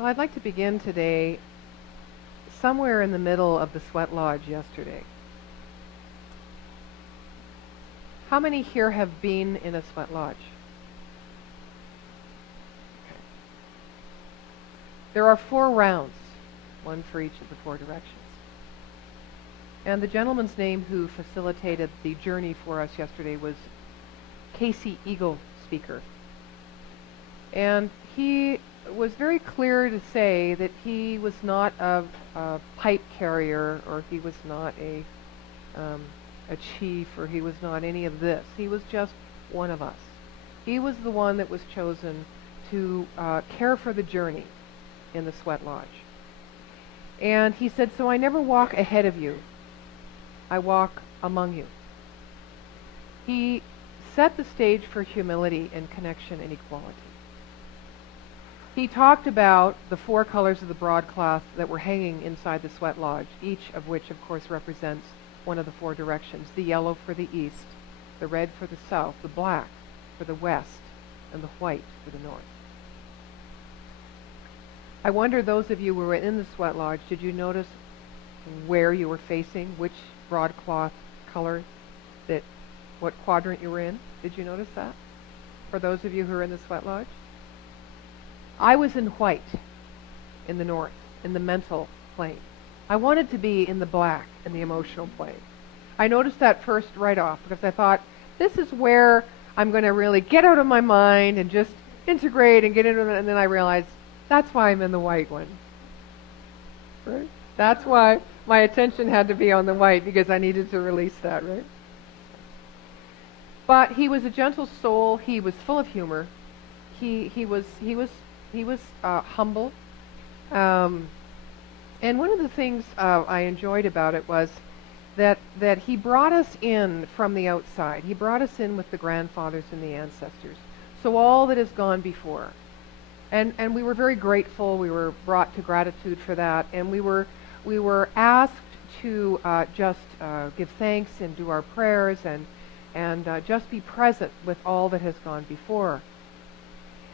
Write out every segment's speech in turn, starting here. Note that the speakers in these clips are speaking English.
Well, I'd like to begin today somewhere in the middle of the sweat lodge yesterday. How many here have been in a sweat lodge? Okay. There are 4 rounds, one for each of the 4 directions. And the gentleman's name who facilitated the journey for us yesterday was Casey Eagle Speaker. And he was very clear to say that he was not a pipe carrier, or he was not a chief, or he was not any of this. He was just one of us. He was the one that was chosen to care for the journey in the sweat lodge. And he said, so I never walk ahead of you. I walk among you. He set the stage for humility and connection and equality. He talked about the 4 colors of the broadcloth that were hanging inside the sweat lodge, each of which, of course, represents one of the 4 directions. The yellow for the east, the red for the south, the black for the west, and the white for the north. I wonder, those of you who were in the sweat lodge, did you notice where you were facing, which broadcloth color, what quadrant you were in? Did you notice that? For those of you who are in the sweat lodge? I was in white, in the north, in the mental plane. I wanted to be in the black, in the emotional plane. I noticed that first right off, because I thought, this is where I'm going to really get out of my mind and just integrate and get into it. And then I realized, that's why I'm in the white one. Right? That's why my attention had to be on the white, because I needed to release that, right? But he was a gentle soul. He was full of humor. He was humble. And one of the things I enjoyed about it was that he brought us in from the outside. He brought us in with the grandfathers and the ancestors. So all that has gone before. And we were very grateful. We were brought to gratitude for that. And we were asked to just give thanks and do our prayers and just be present with all that has gone before.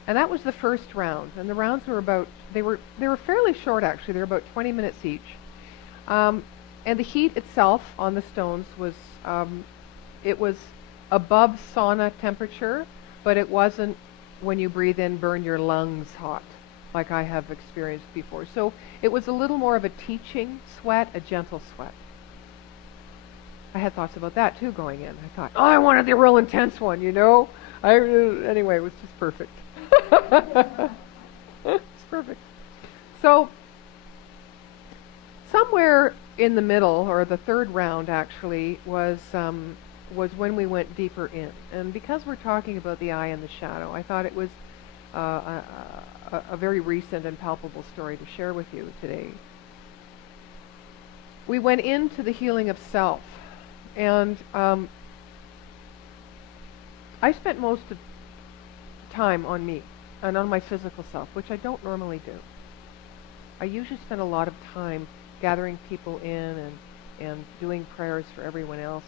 And that was the first round. And the rounds were they were fairly short, actually. They were about 20 minutes each. And the heat itself on the stones was, it was above sauna temperature, but it wasn't, when you breathe in, burn your lungs hot, like I have experienced before. So it was a little more of a teaching sweat, a gentle sweat. I had thoughts about that too going in. I thought, I wanted the real intense one, you know? Anyway, it was just perfect. It's perfect. So somewhere in the middle, or the 3rd round actually, was when we went deeper in. And because we're talking about the eye and the shadow, I thought it was a very recent and palpable story to share with you today. We went into the healing of self. And I spent most of the time on me and on my physical self, which I don't normally do. I usually spend a lot of time gathering people in and doing prayers for everyone else,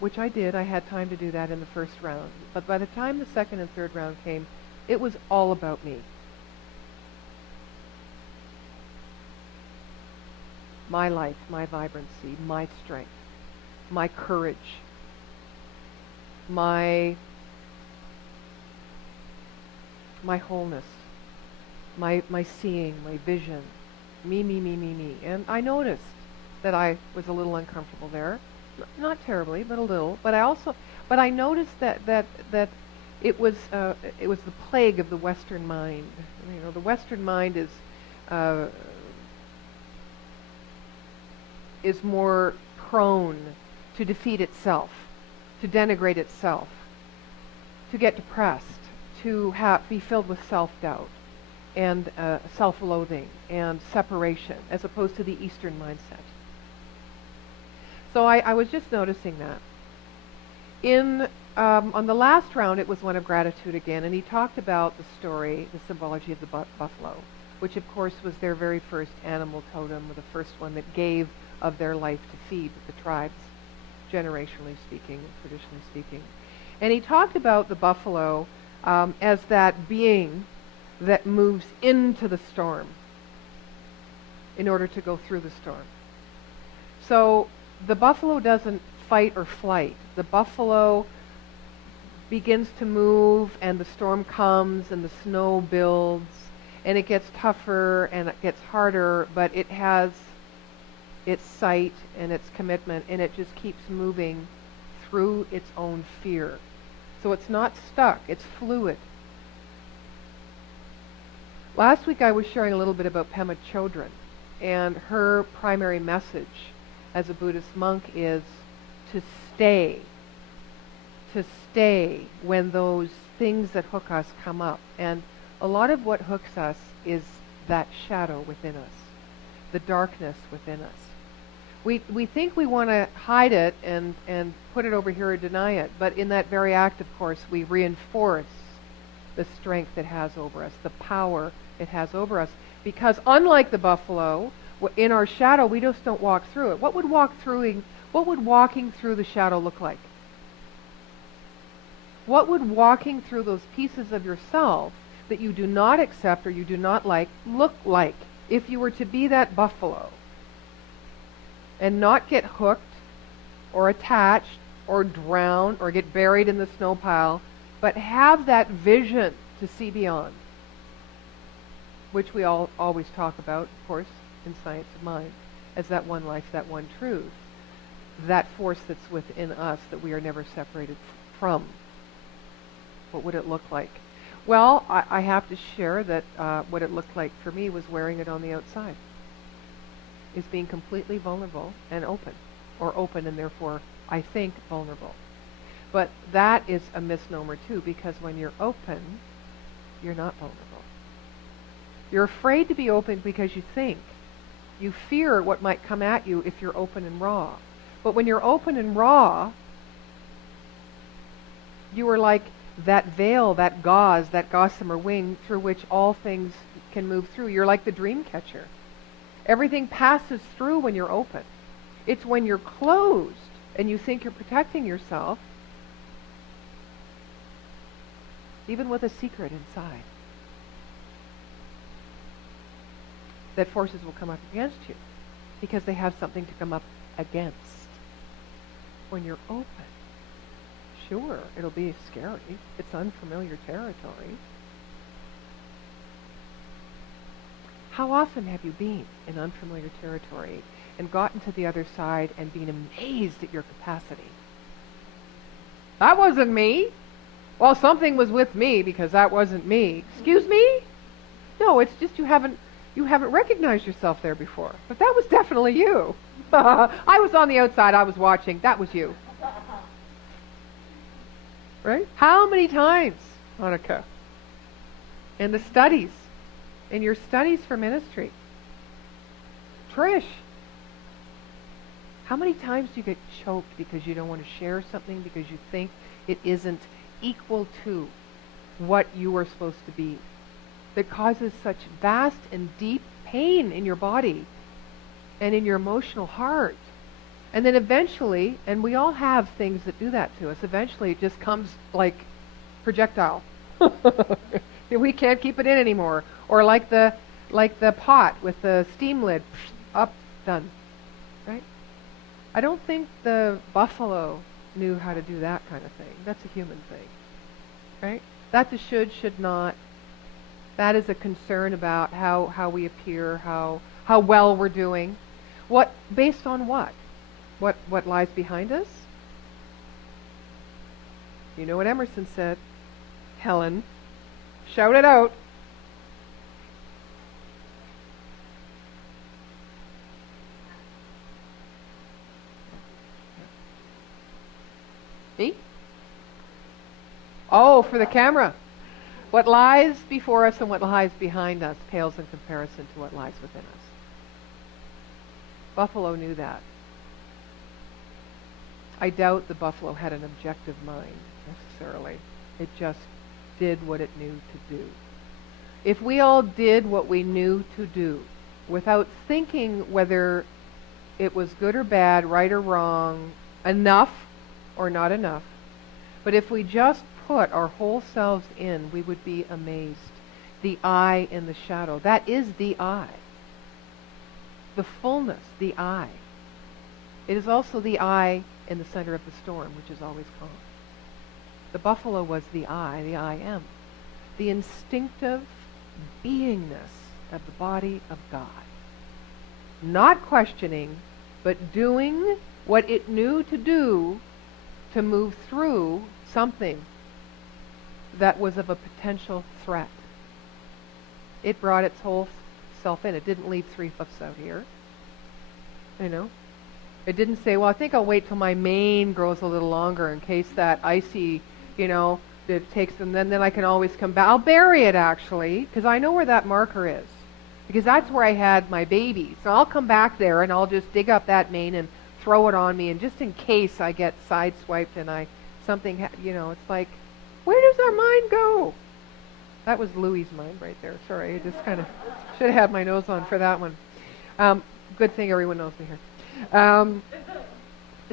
which I did. I had time to do that in the first round. But by the time the 2nd and 3rd round came, it was all about me. My life, my vibrancy, my strength, my courage, my wholeness, my seeing, my vision, me. And I noticed that I was a little uncomfortable there. Not terribly, but a little. But I noticed that it was the plague of the Western mind. You know, the Western mind is more prone to defeat itself, to denigrate itself, to get depressed, to be filled with self-doubt and self-loathing and separation, as opposed to the Eastern mindset. So I was just noticing that. On the last round, it was one of gratitude again, and he talked about the story, the symbology of the buffalo, which of course was their very first animal totem, or the first one that gave of their life to feed the tribes, generationally speaking, traditionally speaking. And he talked about the buffalo as that being that moves into the storm in order to go through the storm. So the buffalo doesn't fight or flight. The buffalo begins to move, and the storm comes, and the snow builds, and it gets tougher, and it gets harder, but it has its sight and its commitment, and it just keeps moving through its own fear. So it's not stuck, it's fluid. Last week I was sharing a little bit about Pema Chodron, and her primary message as a Buddhist monk is to stay when those things that hook us come up. And a lot of what hooks us is that shadow within us, the darkness within us. We think we want to hide it and put it over here or deny it, but in that very act, of course, we reinforce the strength it has over us, the power it has over us. Because unlike the buffalo, in our shadow, we just don't walk through it. What would walking through the shadow look like? What would walking through those pieces of yourself that you do not accept or you do not like look like if you were to be that buffalo and not get hooked or attached or drown or get buried in the snow pile, but have that vision to see beyond, which we all always talk about, of course, in Science of Mind, as that one life, that one truth, that force that's within us that we are never separated from. What would it look like? Well, I have to share that what it looked like for me was wearing it on the outside. Is being completely vulnerable and open, or open and therefore, I think, vulnerable. But that is a misnomer too, because when you're open, you're not vulnerable. You're afraid to be open because you think. You fear what might come at you if you're open and raw. But when you're open and raw, you are like that veil, that gauze, that gossamer wing through which all things can move through. You're like the dream catcher. Everything passes through when you're open. It's when you're closed and you think you're protecting yourself, even with a secret inside, that forces will come up against you because they have something to come up against. When you're open, sure, it'll be scary. It's unfamiliar territory. How often have you been in unfamiliar territory and gotten to the other side and been amazed at your capacity? That wasn't me. Well, something was with me because that wasn't me. Excuse me? No, it's just you haven't recognized yourself there before. But that was definitely you. I was on the outside, I was watching. That was you. Right? How many times, Monica, in the studies, in your studies for ministry, Trish, how many times do you get choked because you don't want to share something because you think it isn't equal to what you were supposed to be, that causes such vast and deep pain in your body and in your emotional heart? And then eventually, and we all have things that do that to us, eventually it just comes like projectile. We can't keep it in anymore. Or like the pot with the steam lid, up, done. Right? I don't think the buffalo knew how to do that kind of thing. That's a human thing. Right? That's a should not. That is a concern about how we appear, how well we're doing. Based on what? What lies behind us? You know what Emerson said. Helen, shout it out. Me? Oh, for the camera. What lies before us and what lies behind us pales in comparison to what lies within us. Buffalo knew that. I doubt the buffalo had an objective mind, necessarily. It just did what it knew to do. If we all did what we knew to do, without thinking whether it was good or bad, right or wrong, enough or not enough, but if we just put our whole selves in, we would be amazed the I in the shadow. That is the I. The fullness, the I. It is also the I in the center of the storm, which is always calm. The buffalo was the I am. The instinctive beingness of the body of God. Not questioning, but doing what it knew to do to move through something that was of a potential threat. It brought its whole self in. It didn't leave 3/5 out here. You know? It didn't say, well, I think I'll wait till my mane grows a little longer in case that icy, it takes them, then I can always come back. I'll bury it, actually, because I know where that marker is. Because that's where I had my baby. So I'll come back there and I'll just dig up that mane and throw it on me. And just in case I get sideswiped and it's like, where does our mind go? That was Louie's mind right there. Sorry, I just kind of should have had my nose on for that one. Good thing everyone knows me here.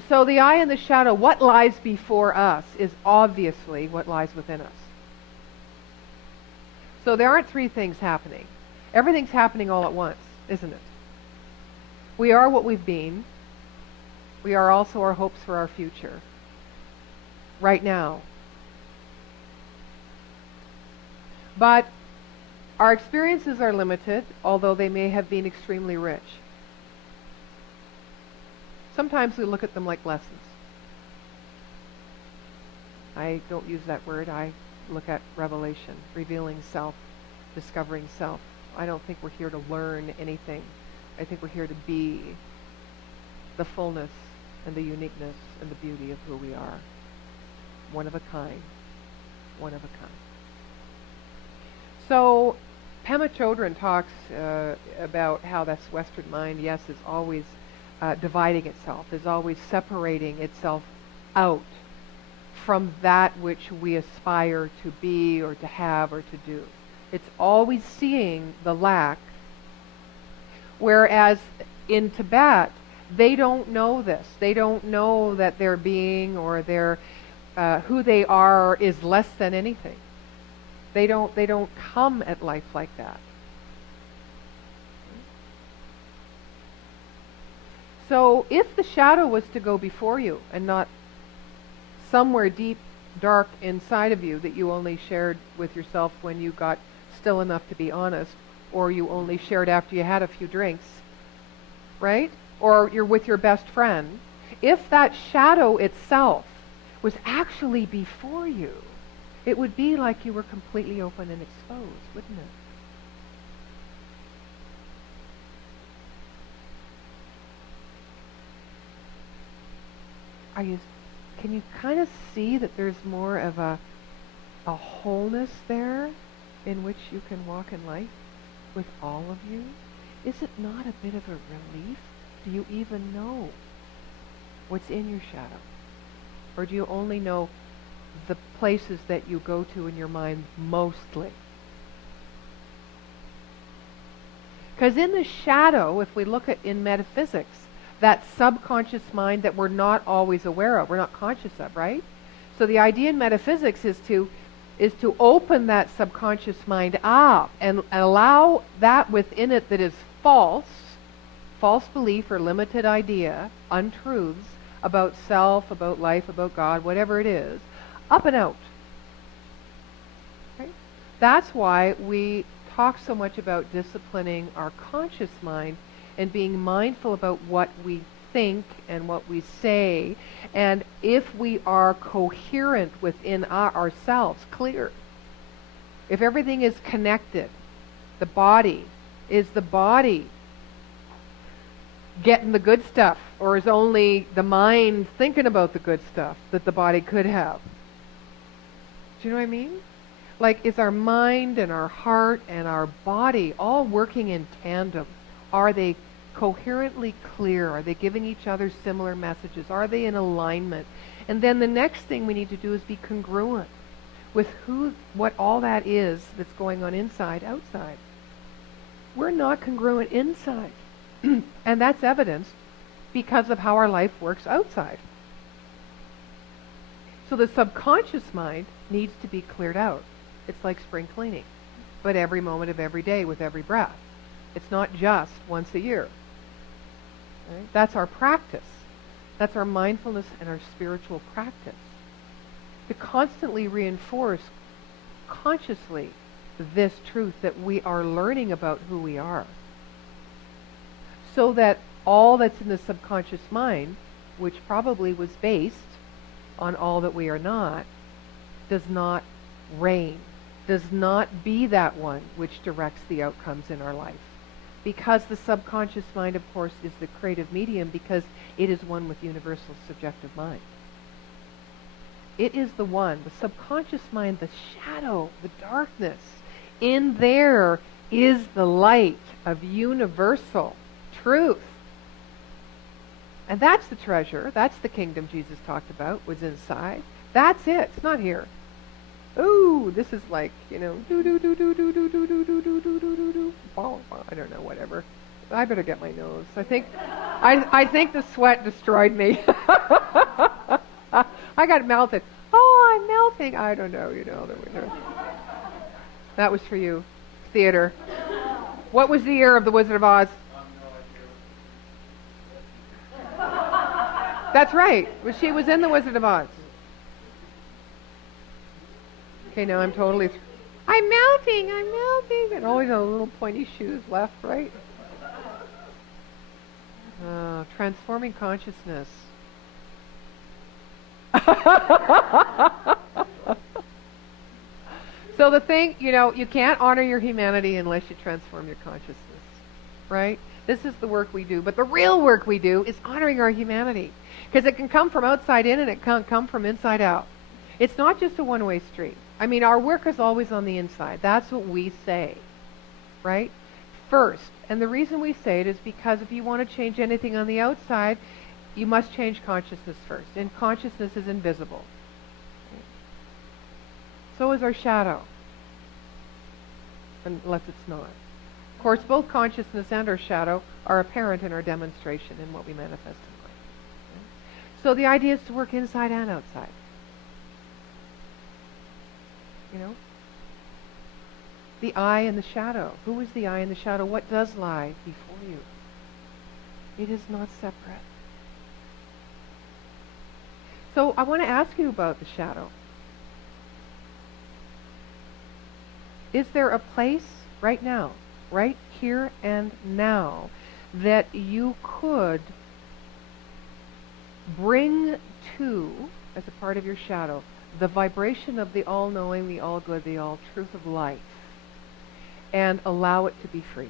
So the eye and the shadow, what lies before us is obviously what lies within us. So there aren't three things happening. Everything's happening all at once, isn't it? We are what we've been. We are also our hopes for our future. Right now. But our experiences are limited, although they may have been extremely rich. Sometimes we look at them like lessons. I don't use that word. I look at revelation, revealing self, discovering self. I don't think we're here to learn anything. I think we're here to be the fullness and the uniqueness and the beauty of who we are. One of a kind. One of a kind. So Pema Chodron talks about how this Western mind, yes, is always dividing itself, is always separating itself out from that which we aspire to be or to have or to do. It's always seeing the lack. Whereas in Tibet, they don't know this. They don't know that their being or their who they are is less than anything. They don't come at life like that. So if the shadow was to go before you and not somewhere deep, dark inside of you that you only shared with yourself when you got still enough to be honest, or you only shared after you had a few drinks, right? Or you're with your best friend, if that shadow itself was actually before you, it would be like you were completely open and exposed, wouldn't it? Can you kind of see that there's more of a wholeness there in which you can walk in life with all of you? Is it not a bit of a relief? Do you even know what's in your shadow? Or do you only know the places that you go to in your mind mostly? Because in the shadow, if we look at in metaphysics, that subconscious mind that we're not always aware of, we're not conscious of, right? So the idea in metaphysics is to open that subconscious mind up and allow that within it that is false belief or limited idea, untruths about self, about life, about God, whatever it is, up and out. Okay? That's why we talk so much about disciplining our conscious mind and being mindful about what we think and what we say, and if we are coherent within ourselves, clear. If everything is connected, is the body getting the good stuff, or is only the mind thinking about the good stuff that the body could have? Do you know what I mean? Like, is our mind and our heart and our body all working in tandem? Are they coherently clear? Are they giving each other similar messages? Are they in alignment? And then the next thing we need to do is be congruent with what all that is that's going on inside, outside. We're not congruent inside. And that's evidenced because of how our life works outside. So the subconscious mind needs to be cleared out. It's like spring cleaning. but every moment of every day with every breath. It's not just once a year. Right? That's our practice. That's our mindfulness and our spiritual practice. To constantly reinforce consciously this truth that we are learning about who we are. So that all that's in the subconscious mind, which probably was based on all that we are not, does not reign, does not be that one which directs the outcomes in our life. Because the subconscious mind, of course, is the creative medium, because it is one with universal subjective mind. It is the one, the subconscious mind, the shadow, the darkness. In there is the light of universal truth. And that's the treasure. That's the kingdom Jesus talked about, was inside. That's it. It's not here. Ooh, this is like, do do do do do do do do do do do do do do. I don't know, whatever. I better get my nose. I think the sweat destroyed me. I got melted. Oh, I'm melting. I don't know, That was for you. Theater. What was the year of The Wizard of Oz? That's right. She was in The Wizard of Oz. Okay, now I'm totally... I'm melting. And always a little pointy shoes left, right? Transforming consciousness. So the thing, you can't honor your humanity unless you transform your consciousness, right? This is the work we do. But the real work we do is honoring our humanity. Because it can come from outside in and it can come from inside out. It's not just a one-way street. I mean, our work is always on the inside. That's what we say, right? First. And the reason we say it is because if you want to change anything on the outside, you must change consciousness first. And consciousness is invisible. So is our shadow. Unless it's not. Of course, both consciousness and our shadow are apparent in our demonstration in what we manifest in life. Okay? So the idea is to work inside and outside. The I and the shadow. Who is the I and the shadow? What does lie before you? It is not separate. So I want to ask you about the shadow. Is there a place right now, right here and now, that you could bring to, as a part of your shadow, the vibration of the all-knowing, the all-good, the all-truth of life, and allow it to be free?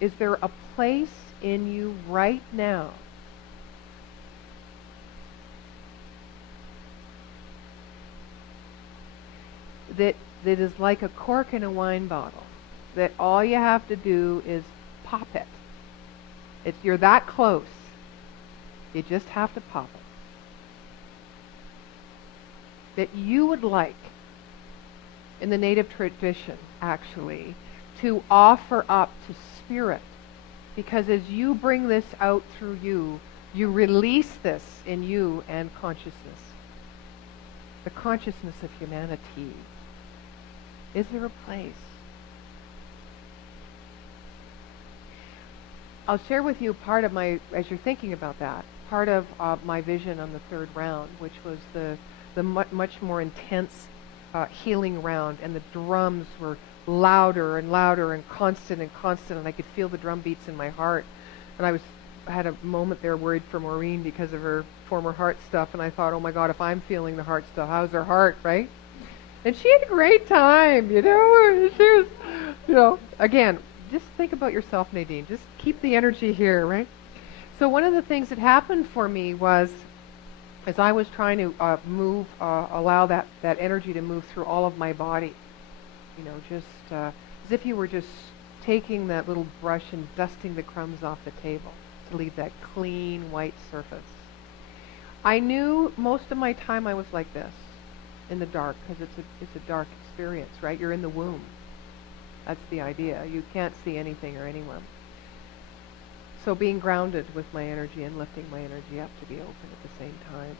Is there a place in you right now that is like a cork in a wine bottle, that all you have to do is pop it? You're that close. You just have to pop it. That you would like, in the native tradition, actually, to offer up to spirit. Because as you bring this out through you, you release this in you and consciousness. The consciousness of humanity. Is there a place? I'll share with you part of my, as you're thinking about that, part of my vision on the third round, which was the much more intense healing round, and the drums were louder and louder and constant, and I could feel the drum beats in my heart. And I had a moment there worried for Maureen because of her former heart stuff, and I thought, oh my God, if I'm feeling the heart stuff, how's her heart, right? And she had a great time, She was, again, just think about yourself, Nadene. Just keep the energy here, right? So one of the things that happened for me was, as I was trying to allow that energy to move through all of my body, just as if you were just taking that little brush and dusting the crumbs off the table to leave that clean white surface. I knew most of my time I was like this, in the dark, because it's a dark experience, right? You're in the womb. That's the idea. You can't see anything or anyone. So being grounded with my energy and lifting my energy up to be open at the same time.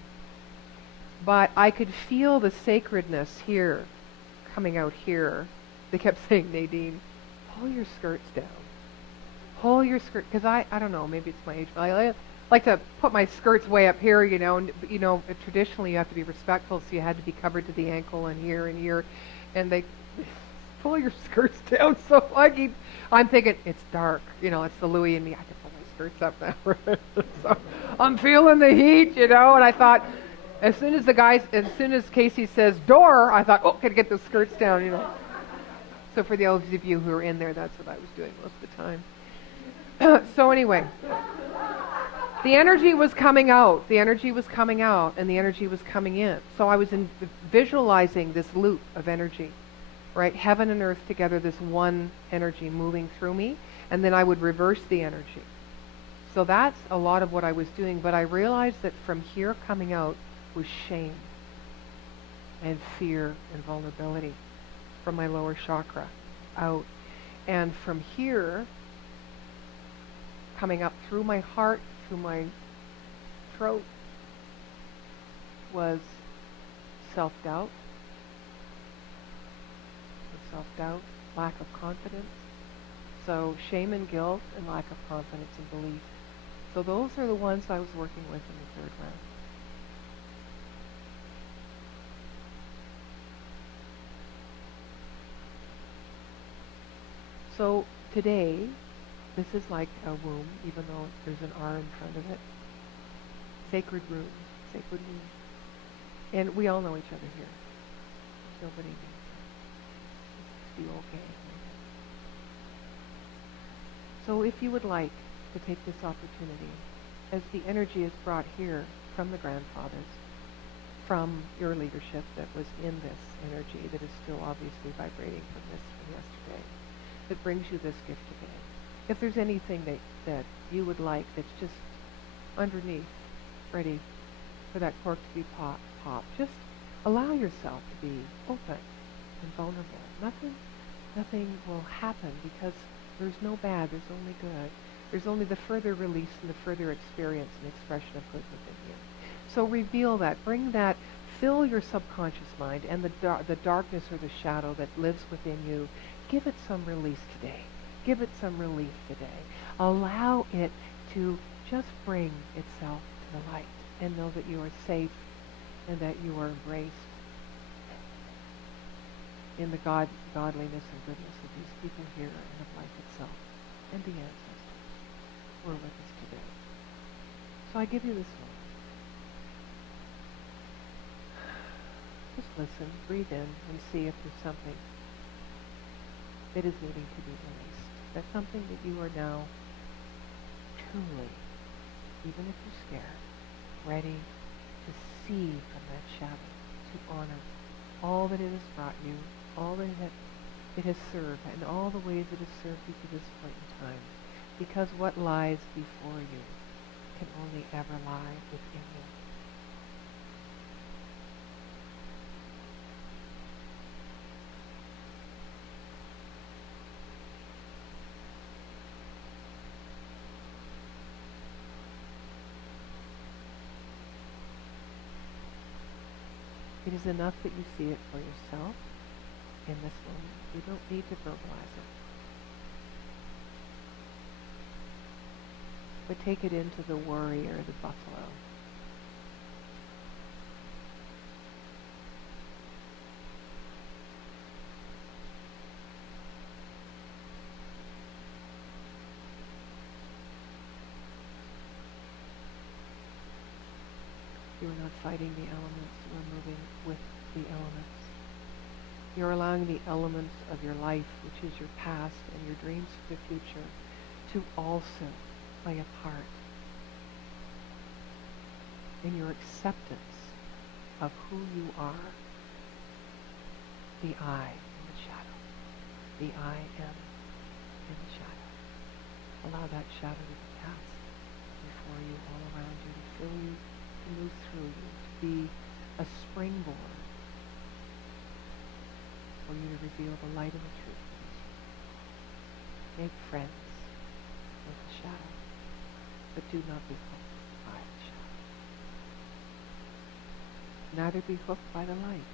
But I could feel the sacredness here, coming out here, they kept saying, Nadine, pull your skirts down. Pull your skirt, because I don't know, maybe it's my age, but I like to put my skirts way up here, and traditionally you have to be respectful, so you had to be covered to the ankle and here, and they pull your skirts down. So I'm thinking it's dark, it's the Louis and me. I can pull my skirts up now. So I'm feeling the heat, and I thought, as soon as Casey says door, I thought, oh, gotta get those skirts down, So for those of you who are in there, that's what I was doing most of the time. So anyway, the energy was coming out, and the energy was coming in. So I was visualizing this loop of energy, right? Heaven and earth together, this one energy moving through me, and then I would reverse the energy. So that's a lot of what I was doing, but I realized that from here coming out was shame and fear and vulnerability from my lower chakra out. And from here, coming up through my heart, through my throat, was self-doubt, lack of confidence. So shame and guilt and lack of confidence and belief. So those are the ones I was working with in the third round. So today, this is like a womb, even though there's an R in front of it. Sacred womb. And we all know each other here. There's nobody new. Just be okay. So if you would like to take this opportunity, as the energy is brought here from the grandfathers, from your leadership that was in this energy that is still obviously vibrating from yesterday, that brings you this gift today. If there's anything that you would like that's just underneath, ready for that cork to be popped, just allow yourself to be open and vulnerable. Nothing will happen, because there's no bad, there's only good. There's only the further release and the further experience and expression of good within you. So reveal that, bring that, fill your subconscious mind and the darkness or the shadow that lives within you. Give it some release today. Give it some relief today. Allow it to just bring itself to the light, and know that you are safe and that you are embraced in the godliness and goodness of these people here and of life itself and the ancestors who are with us today. So I give you this moment. Just listen, breathe in, and see if there's something that is needing to be released. That's something that you are now truly, even if you're scared, ready to see from that shadow, to honor all that it has brought you, all that it has served, and all the ways it has served you to this point in time. Because what lies before you can only ever lie within you. It is enough that you see it for yourself in this moment. You don't need to verbalize it. But take it into the warrior, the buffalo. You are not fighting the elements, you are moving with the elements. You're allowing the elements of your life, which is your past and your dreams for the future, to also play a part in your acceptance of who you are. The I in the shadow. The I am in the shadow. Allow that shadow to be cast before you, all around you, to fill you, to move through you, to be a springboard for you to reveal the light and the truth of this world. Make friends with the shadow, but do not be hooked by the shadow. Neither be hooked by the light,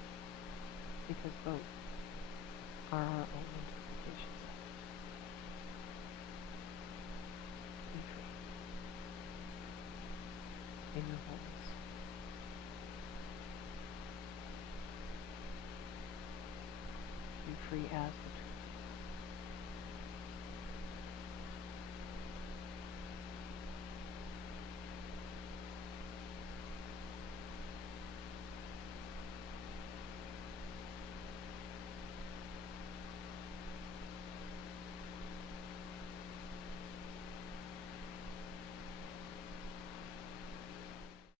because both are our only